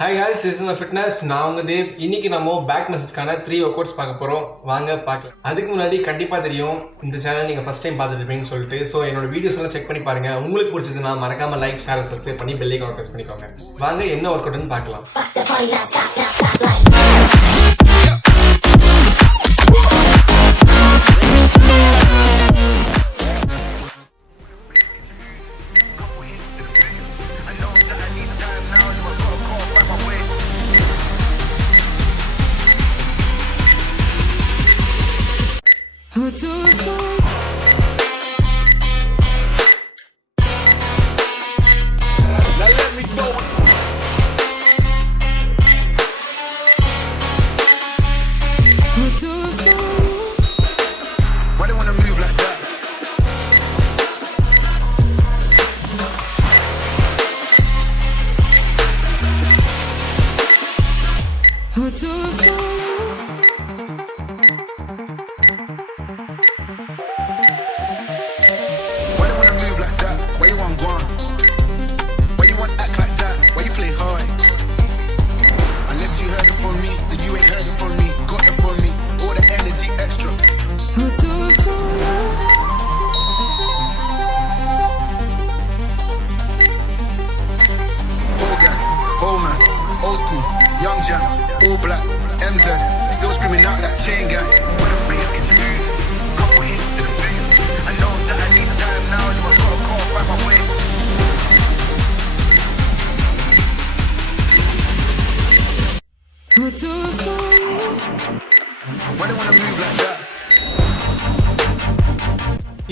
Hi guys, this is my fitness. நான் உங்க தேவ். இன்னைக்கு நம்ம பேக் மசில்ஸ்க்கான 3 வொர்க்அவுட்ஸ் பார்க்க போறோம். வாங்க பார்க்கலாம். அதுக்கு முன்னாடி கண்டிப்பா தெரியும் இந்த சேனல் நீங்க ஃபர்ஸ்ட் டைம் பார்த்துட்டு இருப்பீங்கன்னு சொல்லிட்டு சோ என்னோட வீடியோஸ் எல்லாம் செக் பண்ணி பாருங்க. உங்களுக்கு பிடிச்சதுன்னா மறக்காம லைக், ஷேர், சப்ஸ்கிரைப் பண்ணி பெல் ஐகானை பிரஸ் பண்ணிக்கோங்க. வாங்க என்ன வொர்க்அவுட்னு பார்க்கலாம். Young Jam, all black, MZ, still screaming out that chain gang. Couple hits to the face. I know that I need time now, so I gotta call by my way. Why they wanna move like that?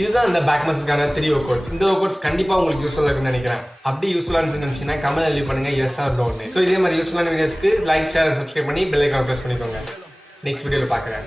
இதுதான் இந்த பேக் மசில்ஸ்க்கான 3 வொர்க்அவுட்ஸ். இந்த வொர்க்அவுட்ஸ் கண்டிப்பா உங்களுக்கு யூஸ்ஃபுல்லா இருக்கும்னு நினைக்கிறேன். அப்படி யூஸ்ஃபுல்லா இருந்துச்சுன்னா கமெண்ட்ல லீவ் பண்ணுங்க எஸ் ஆர் நோன்னு. சோ இதே மாதிரி யூஸ்ஃபுல்லான வீடியோஸ்க்கு லைக், ஷேர், சப்ஸ்கிரைப் பண்ணி பெல் ஐகானை பிரஸ் பண்ணிக்கோங்க. நெக்ஸ்ட் வீடியோல பார்க்கறேன்.